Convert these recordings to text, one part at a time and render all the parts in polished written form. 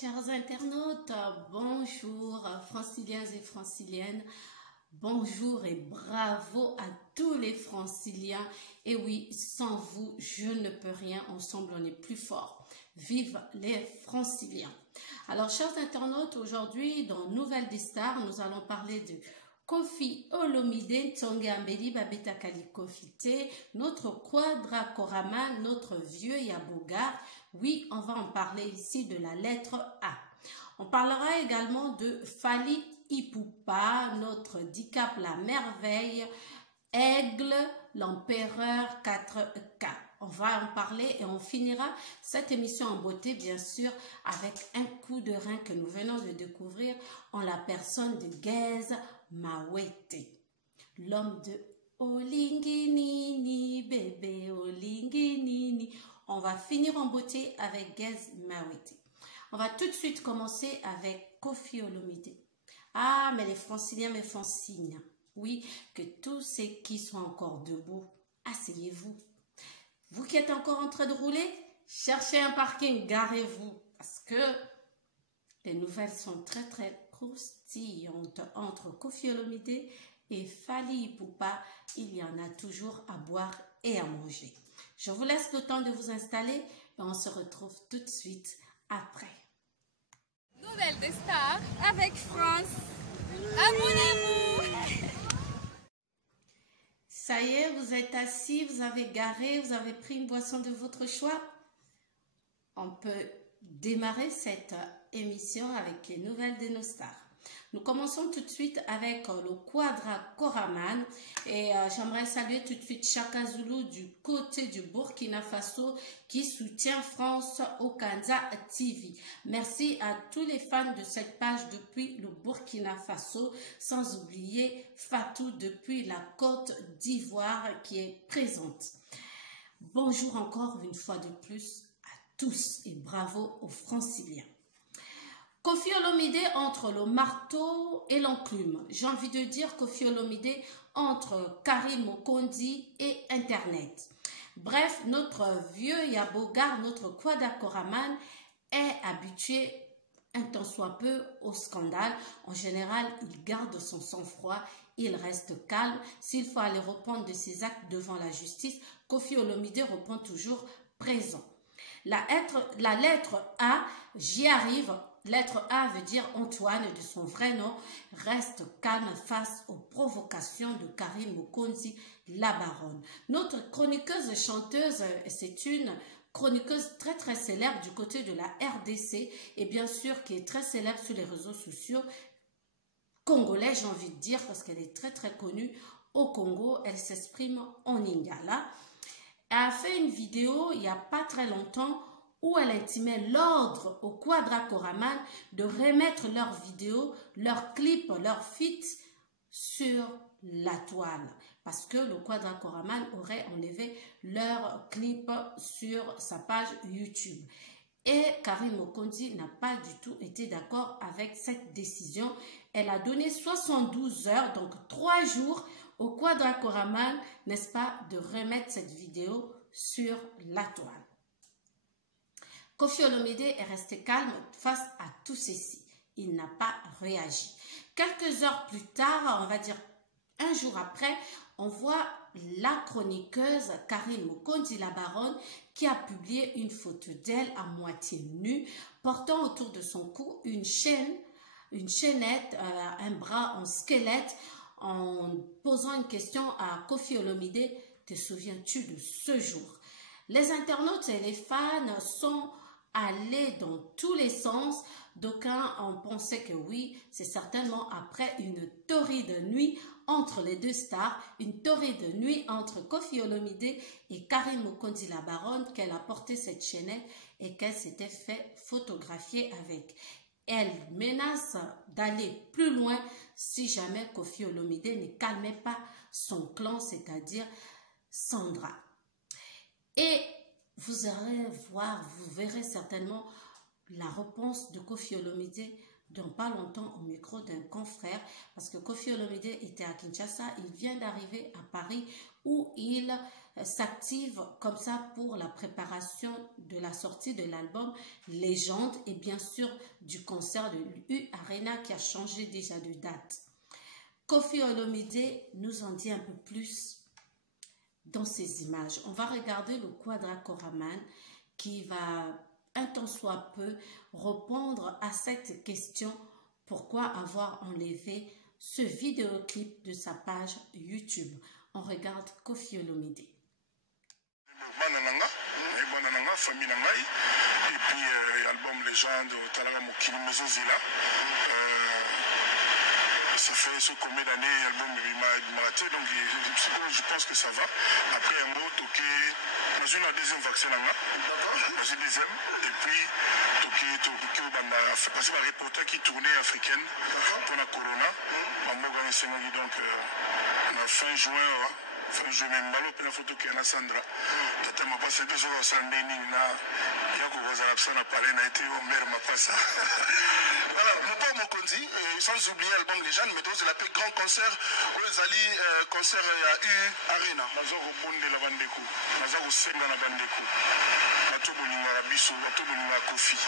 Chers internautes, bonjour franciliens et franciliennes, bonjour et bravo à tous les franciliens. Et oui, sans vous, je ne peux rien, ensemble on est plus fort. Vive les franciliens. Alors chers internautes, aujourd'hui dans Nouvelle des Stars, nous allons parler de Koffi Olomide Tsonga-Mbeli Babeta Kalikofite, notre quadracoraman, notre vieux Yabogar. Oui, on va en parler ici de la lettre A. On parlera également de Fally Ipupa, notre Dicap la merveille, Aigle, l'empereur 4K. On va en parler et on finira cette émission en beauté, bien sûr, avec un coup de rein que nous venons de découvrir en la personne de Gez Mawete, l'homme de Olinginini, bébé Olinginini. On va finir en beauté avec Gez Mawete. On va tout de suite commencer avec Koffi Olomide. Ah, mais les franciliens me font signe. Oui, que tous ceux qui sont encore debout, asseyez-vous. Vous qui êtes encore en train de rouler, cherchez un parking, garez-vous. Parce que les nouvelles sont très croustillantes entre Koffi Olomide et Fally Ipupa. Il y en a toujours à boire et à manger. Je vous laisse le temps de vous installer et on se retrouve tout de suite après. Nouvelle des stars avec France. Abonnez-vous. Ça y est, vous êtes assis, vous avez garé, vous avez pris une boisson de votre choix. On peut démarrer cette émission avec les nouvelles de nos stars. Nous commençons tout de suite avec le quadracoraman et j'aimerais saluer tout de suite Chaka Zulu du côté du Burkina Faso qui soutient France Okanza TV. Merci à tous les fans de cette page depuis le Burkina Faso, sans oublier Fatou depuis la Côte d'Ivoire qui est présente. Bonjour encore une fois de plus à tous et bravo aux franciliens. Koffi Olomide entre le marteau et l'enclume. J'ai envie de dire Koffi Olomide entre Karim Okondi et Internet. Bref, notre vieux Yabogar, notre quadracoraman, est habitué un tant soit peu au scandale. En général, il garde son sang-froid, il reste calme. S'il faut aller répondre de ses actes devant la justice, Koffi Olomide répond toujours présent. La lettre A, j'y arrive. Lettre A veut dire Antoine de son vrai nom, reste calme face aux provocations de Karim Okondi, la baronne. Notre chroniqueuse chanteuse, c'est une chroniqueuse très célèbre du côté de la RDC et bien sûr qui est très célèbre sur les réseaux sociaux congolais, j'ai envie de dire, parce qu'elle est très connue au Congo. Elle s'exprime en lingala. Elle a fait une vidéo il n'y a pas très longtemps où elle intimait l'ordre au quadracoraman de remettre leurs vidéos, leurs clips, leurs feats sur la toile. Parce que le quadracoraman aurait enlevé leurs clips sur sa page YouTube. Et Karim Okondi n'a pas du tout été d'accord avec cette décision. Elle a donné 72 heures, donc 3 jours, au quadracoraman, n'est-ce pas, de remettre cette vidéo sur la toile. Koffi Olomide est resté calme face à tout ceci. Il n'a pas réagi. Quelques heures plus tard, on va dire un jour après, on voit la chroniqueuse Karim Okondi, la baronne, qui a publié une photo d'elle à moitié nue, portant autour de son cou une chaîne, une chaînette, un bras en squelette, en posant une question à Koffi Olomide. Te souviens-tu de ce jour? Les internautes et les fans sont allés dans tous les sens. D'aucuns ont pensé que oui, c'est certainement après une torride nuit entre les deux stars, une torride nuit entre Koffi Olomide et Karim Okondi la baronne, qu'elle a porté cette chaînette et qu'elle s'était fait photographier avec. Elle menace d'aller plus loin si jamais Koffi Olomide ne calmait pas son clan, c'est-à-dire Sandra. Et vous allez voir, vous verrez certainement la réponse de Koffi Olomide dans pas longtemps au micro d'un confrère, parce que Koffi Olomide était à Kinshasa, il vient d'arriver à Paris où il s'active comme ça pour la préparation de la sortie de l'album Légende et bien sûr du concert de l'U Arena qui a changé déjà de date. Koffi Olomide nous en dit un peu plus dans ces images. On va regarder le Quadra Koraman qui va un tant soit peu répondre à cette question: pourquoi avoir enlevé ce vidéoclip de sa page YouTube? On regarde Koffi Olomide. Famille Nangai, et puis album Légende, Talaga Mokili Maison Zila. Ça fait ce combien d'années l'album m'a raté, donc je pense que ça va. Après un mot, toqué dans une deuxième vaccin, dans une deuxième, et puis toqué parce que ma reporter qui tournait africaine pour la Corona, donc en fin juin. Je me mbalo pe la photo que na Sandra tata m'a passé 2 jours au Sandeni na yako wazalapsa na parler na été au maire m'a pas ça. Voilà, mon père Mokondi, sans oublier l'album Légende, mais donc c'est la plus grand concert aux Ali concert à U Arena. Nazo bonde la bandeko, nazo senga na bandeko. Bato bolinga la biso, bato bolinga Koffi.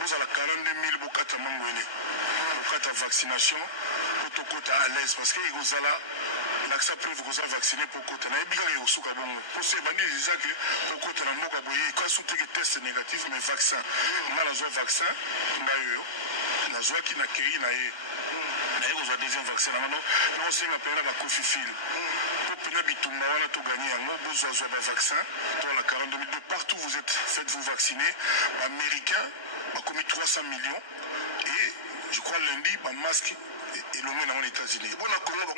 Vous avez 42 000 bokata mangwele, bokata vaccination, kota à l'aise parce que vous allez l'accès preuve que vous avez vacciné pour côté na ebiga yo suka bongo pour ce bandi déjà que pour côté na moka boye quand sous test négatif mais vaccin na la zo vaccin na yo na zo qui na kei na ye na yo zo deuxième vaccin na non c'est la période ba Koffi fil pour pina bitumba wana to gagner yango besoin zo ba vaccin dans la 42 000 de partout vous êtes faites-vous vacciner américain a commis 300 millions et je crois lundi ba masque et l'homme dans les États-Unis bon na Congo ba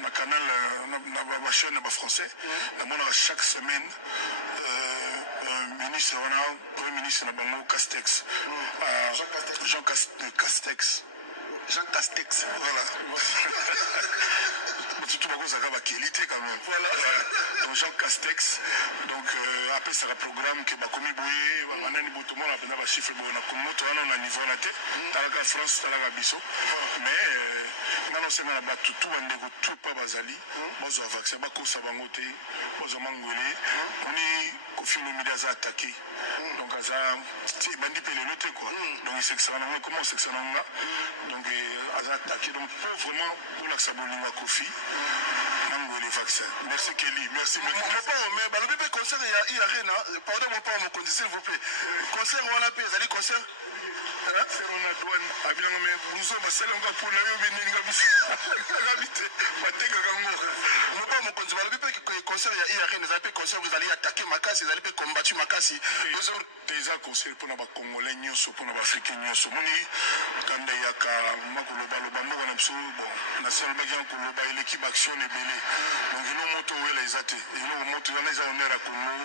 na canal na chaîne français chaque semaine ministre premier ministre na bango Castex Jean Castex voilà tout le monde a qualité quand même voilà donc Jean Castex donc après ça le programme que bakomi boye banani botomo na bena ba chiffre bon na komoto wana na niveau na te talaka France talaka biso mais ngano senga na batu tout bandeko tout pas bazali bozo vaccin bakosa bango te bozo mangolé oni Koffi Olomide a attaqué donc ça c'est bandi pelé le quoi donc c'est ça na comment c'est ça na donc a attaqué donc pour vraiment pour la sabolinga Koffi les vaccins. Merci Kelly, merci beaucoup. Mais bah, le concert il y a Arena, pardon mon père mon conduit s'il vous plaît. Concert on a payé, allez concert. C'est on a douane, abina mais nous sommes celle on va pour la venir ngabisi. Ngabite, bateka ngamoko. Mon père mon conduit, le concert il y a Arena, vous allez concert vous allez attaquer Makassi, vous allez combattre Makassi. Déjà concert pour les Congolais nyonso pour les Africains nyonso. Moni kanda yaka makoloba loba moko na biso bon na salle bagian koloba l'équipe action est belé. Donc ils ont monté les athées, ils ont monté dans les honneurs à Congo,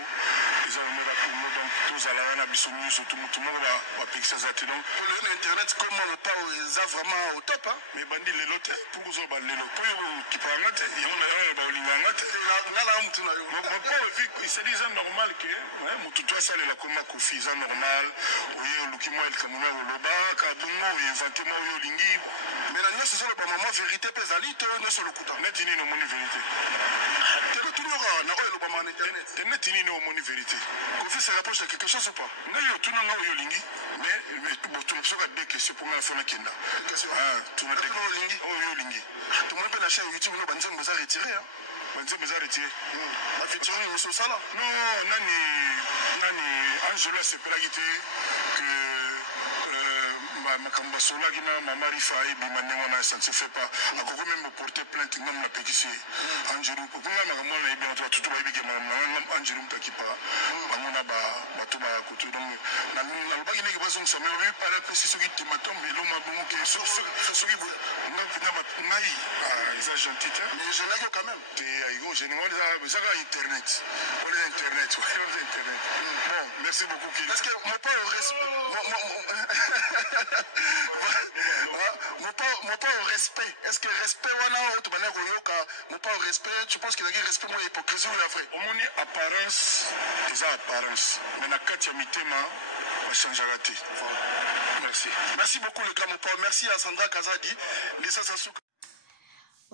ils ont honneur à Congo donc tous à la reine à Bissoni surtout tout le monde va piquer ces athées donc pour l'internet comment le pas ils a vraiment au top hein mais bandi les lots pour vous ont les lots pour qui prend la tête ils ont ba olinga ngate na la mtu na bon pas vu il se disait normal que ouais mutu toi ça la comme Koffi ça normal oui lukimo el kamuna loba ka bongo inventé mo yo lingi mais la nuit c'est sur le moment vérité pesali te ne sur le coup net ni no moni vérité te toujours na ko loba man internet te net ni no moni vérité Koffi se rapproche de quelque chose ou pas ngayo tu na yo lingi mais tu me soka des questions pour la fin na kenda ah tu na des lingi oh yo lingi tu me la chaîne YouTube no banzembo za retirer hein banzembo za retirer la featuring muso sala non nani Angelo Sepelagité que makambo solaki na mama rifa ebima ndenge wana ça ne se fait pas akoko même porter plainte ngam na pétition Angelo pour nga makambo na ebima to tutu ba ebike ngam Angelo mtakipa bangona bato ba koto donc na lobaki ndenge bazong sa mais pas la précision qui te matom mais l'homme bon que soki ngam pina ba ngai ils ont gentil mais je l'ai quand même te aigo je n'ai ça internet on est internet bon merci beaucoup est-ce que mon pas au respect mon pas au respect est-ce que respect wana autre bana koyoka mon pas au respect tu penses qu'il y a respect moi hypocrisie ou la vraie au moni apparence déjà apparence mais na kati ya mitema va changer la tête merci beaucoup le gars mon pas merci à Sandra Kazadi Lisa Sasuka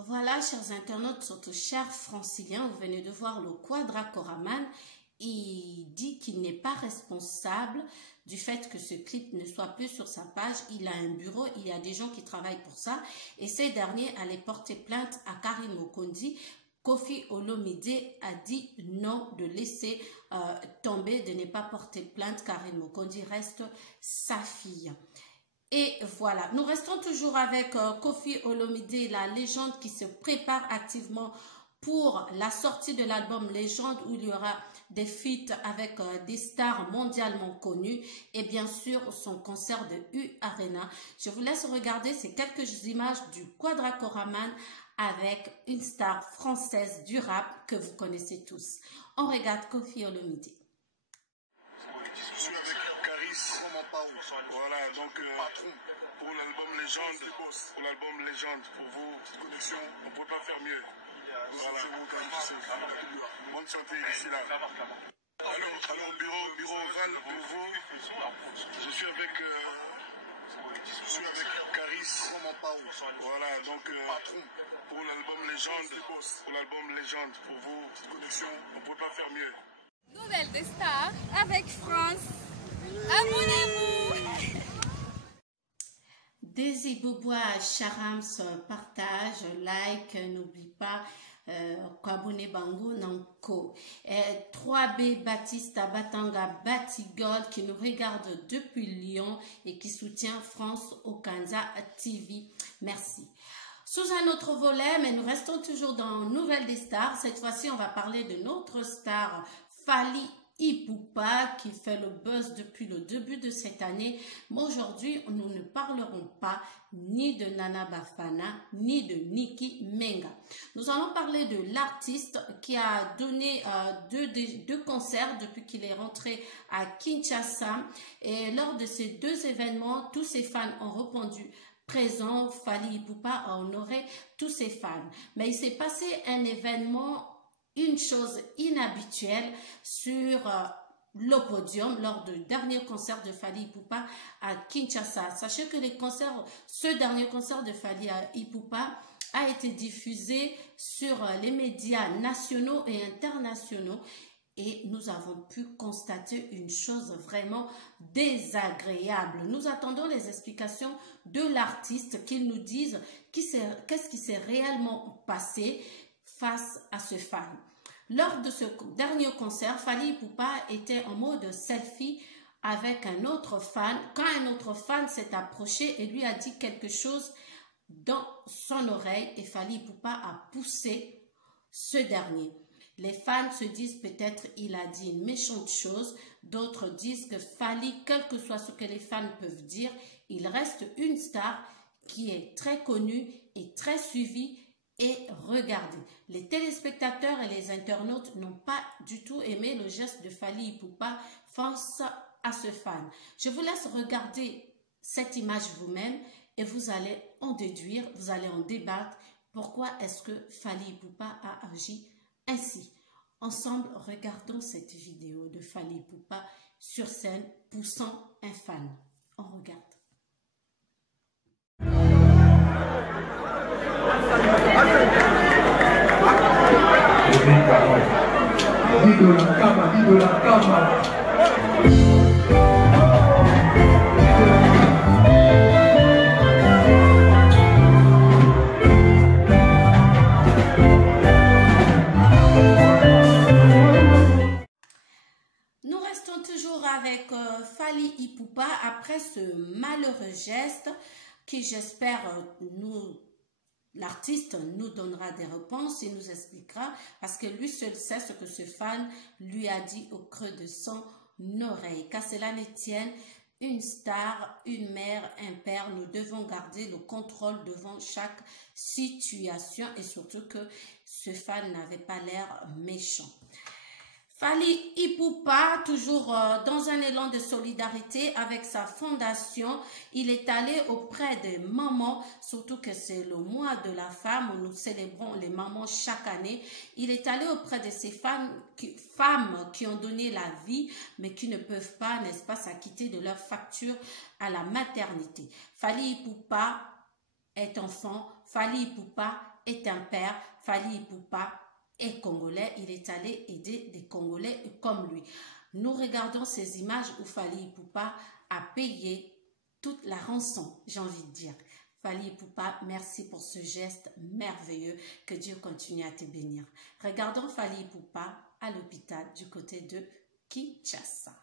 Voilà, chers internautes, surtout chers franciliens, vous venez de voir le Quadra Koraman. Il dit qu'il n'est pas responsable du fait que ce clip ne soit plus sur sa page. Il a un bureau, il y a des gens qui travaillent pour ça. Et ces derniers allaient porter plainte à Karim Okondi. Kofi Olomide a dit non, de laisser tomber, de ne pas porter plainte. Karim Okondi reste sa fille. Et voilà, nous restons toujours avec Kofi Olomide, la légende qui se prépare activement pour la sortie de l'album Légende, où il y aura des feats avec des stars mondialement connues et bien sûr son concert de U Arena. Je vous laisse regarder ces quelques images du Quadra Koraman avec une star française du rap que vous connaissez tous. On regarde Kofi Olomide. Je suis avec Caris. Voilà, donc pour l'album Légende, pour vos productions, on ne peut pas faire mieux. Voilà. Bonne santé ici là. Alors bureau Oval pour vous. Je suis avec Caris. Voilà, donc pour l'album Légende, pour vos productions, on ne peut pas faire mieux. Nouvelle des stars avec France. Abonnez-vous. Daisy Bobois, Charams, partage, like, n'oublie pas, abonner Bango Nanko. 3B Baptiste Batanga Batigol qui nous regarde depuis Lyon et qui soutient France Okanza TV. Merci. Sous un autre volet, mais nous restons toujours dans Nouvelle des stars. Cette fois-ci, on va parler de notre star Fally Ipupa qui fait le buzz depuis le début de cette année. Mais aujourd'hui, nous ne parlerons pas ni de Nana Bafana ni de Nicki Menga. Nous allons parler de l'artiste qui a donné deux concerts depuis qu'il est rentré à Kinshasa. Et lors de ces deux événements, tous ses fans ont répondu présent. Fally Ipupa a honoré tous ses fans. Mais il s'est passé un événement, une chose inhabituelle sur le podium lors du dernier concert de Fally Ipupa à Kinshasa. Sachez que ce dernier concert de Fally Ipupa a été diffusé sur les médias nationaux et internationaux et nous avons pu constater une chose vraiment désagréable. Nous attendons les explications de l'artiste, qu'il nous dise qu'est-ce qui s'est réellement passé face à ce fan. Lors de ce dernier concert, Fally Ipupa était en mode selfie avec un autre fan. Quand un autre fan s'est approché et lui a dit quelque chose dans son oreille, et Fally Ipupa a poussé ce dernier. Les fans se disent peut-être il a dit une méchante chose. D'autres disent que Fally, quel que soit ce que les fans peuvent dire, il reste une star qui est très connue et très suivie et regardée. Les téléspectateurs et les internautes n'ont pas du tout aimé le geste de Fally Ipupa face à ce fan. Je vous laisse regarder cette image vous-même et vous allez en déduire, vous allez en débattre. Pourquoi est-ce que Fally Ipupa a agi ainsi? Ensemble, regardons cette vidéo de Fally Ipupa sur scène poussant un fan. On regarde. Nous restons toujours avec Fally Ipupa après ce malheureux geste qui, j'espère, l'artiste nous donnera des réponses et nous expliquera, parce que lui seul sait ce que ce fan lui a dit au creux de son oreille. Qu'à cela ne tienne, une star, une mère, un père, nous devons garder le contrôle devant chaque situation et surtout que ce fan n'avait pas l'air méchant. Fally Ipupa, toujours dans un élan de solidarité avec sa fondation, il est allé auprès des mamans, surtout que c'est le mois de la femme où nous célébrons les mamans chaque année. Il est allé auprès de ces femmes qui ont donné la vie, mais qui ne peuvent pas, n'est-ce pas, s'acquitter de leur facture à la maternité. Fally Ipupa est enfant, Fally Ipupa est un père. Fally Ipupa est congolais. Il est allé aider des Congolais comme lui. Nous regardons ces images où Fally Ipupa a payé toute la rançon, j'ai envie de dire. Fally Ipupa, merci pour ce geste merveilleux. Que Dieu continue à te bénir. Regardons Fally Ipupa à l'hôpital du côté de Kinshasa.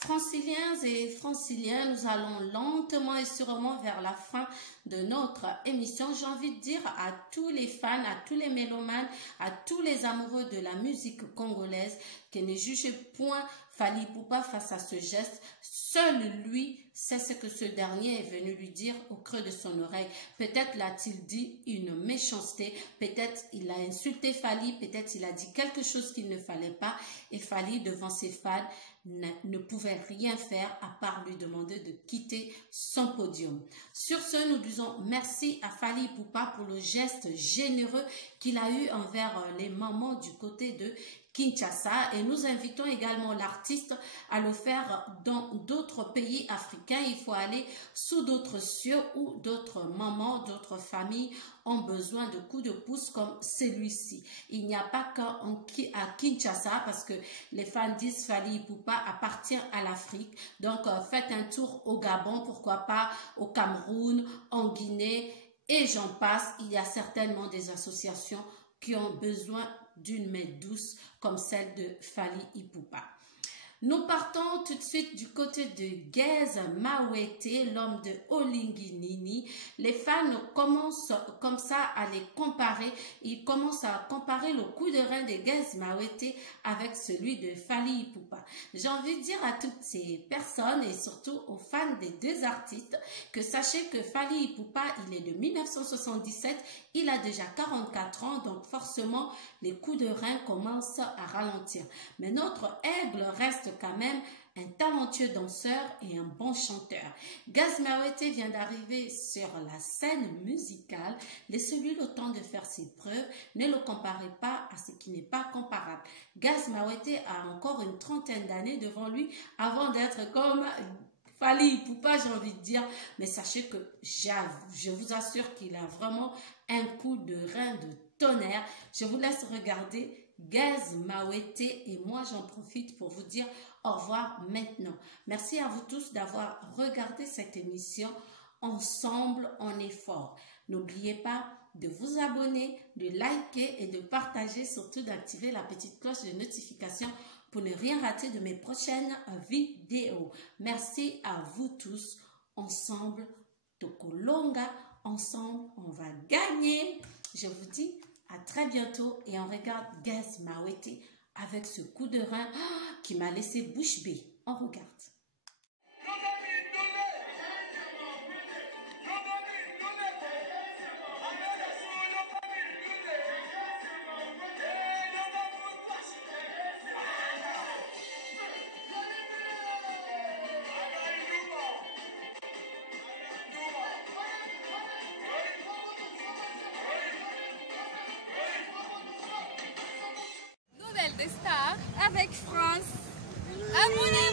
Franciliens et franciliens, nous allons lentement et sûrement vers la fin de notre émission. J'ai envie de dire à tous les fans, à tous les mélomanes, à tous les amoureux de la musique congolaise que ne jugez point Fally Ipupa face à ce geste. Seul lui sait ce que ce dernier est venu lui dire au creux de son oreille. Peut-être l'a-t-il dit une méchanceté, peut-être il a insulté Fally, peut-être il a dit quelque chose qu'il ne fallait pas et Fally devant ses fans ne pouvait rien faire à part lui demander de quitter son podium. Sur ce, nous disons merci à Fally Ipupa pour le geste généreux qu'il a eu envers les mamans du côté de Kinshasa et nous invitons également l'artiste à le faire dans d'autres pays africains. Il faut aller sous d'autres cieux où d'autres mamans, d'autres familles ont besoin de coups de pouce comme celui-ci. Il n'y a pas qu'à Kinshasa parce que les fans disent Fally Ipupa appartient à l'Afrique. Donc faites un tour au Gabon, pourquoi pas au Cameroun, en Guinée et j'en passe. Il y a certainement des associations qui ont besoin d'une main douce comme celle de Fally Ipupa. Nous partons tout de suite du côté de Gaz Mawete, l'homme de Olinguinini. Les fans commencent comme ça à les comparer. Ils commencent à comparer le coup de rein de Gaz Mawete avec celui de Fally Ipupa. J'ai envie de dire à toutes ces personnes et surtout aux fans des deux artistes que sachez que Fally Ipupa, il est de 1977, il a déjà 44 ans, donc forcément les coups de rein commencent à ralentir. Mais notre aigle reste quand même un talentueux danseur et un bon chanteur. Gaz Mawete vient d'arriver sur la scène musicale. Laissez-lui le temps de faire ses preuves. Ne le comparez pas à ce qui n'est pas comparable. Gaz Mawete a encore une trentaine d'années devant lui avant d'être comme Fally Ipupa, j'ai envie de dire. Mais sachez que je vous assure qu'il a vraiment un coup de rein de tonnerre. Je vous laisse regarder Gaz Mawete et moi j'en profite pour vous dire au revoir maintenant. Merci à vous tous d'avoir regardé cette émission Ensemble on est fort. N'oubliez pas de vous abonner, de liker et de partager, surtout d'activer la petite cloche de notification pour ne rien rater de mes prochaines vidéos. Merci à vous tous. Ensemble, Tokolonga, ensemble, on va gagner. Je vous dis à très bientôt et on regarde Gaz Mawete avec ce coup de rein qui m'a laissé bouche bée. On regarde. Nouvelle des stars avec France. Abonnez-vous!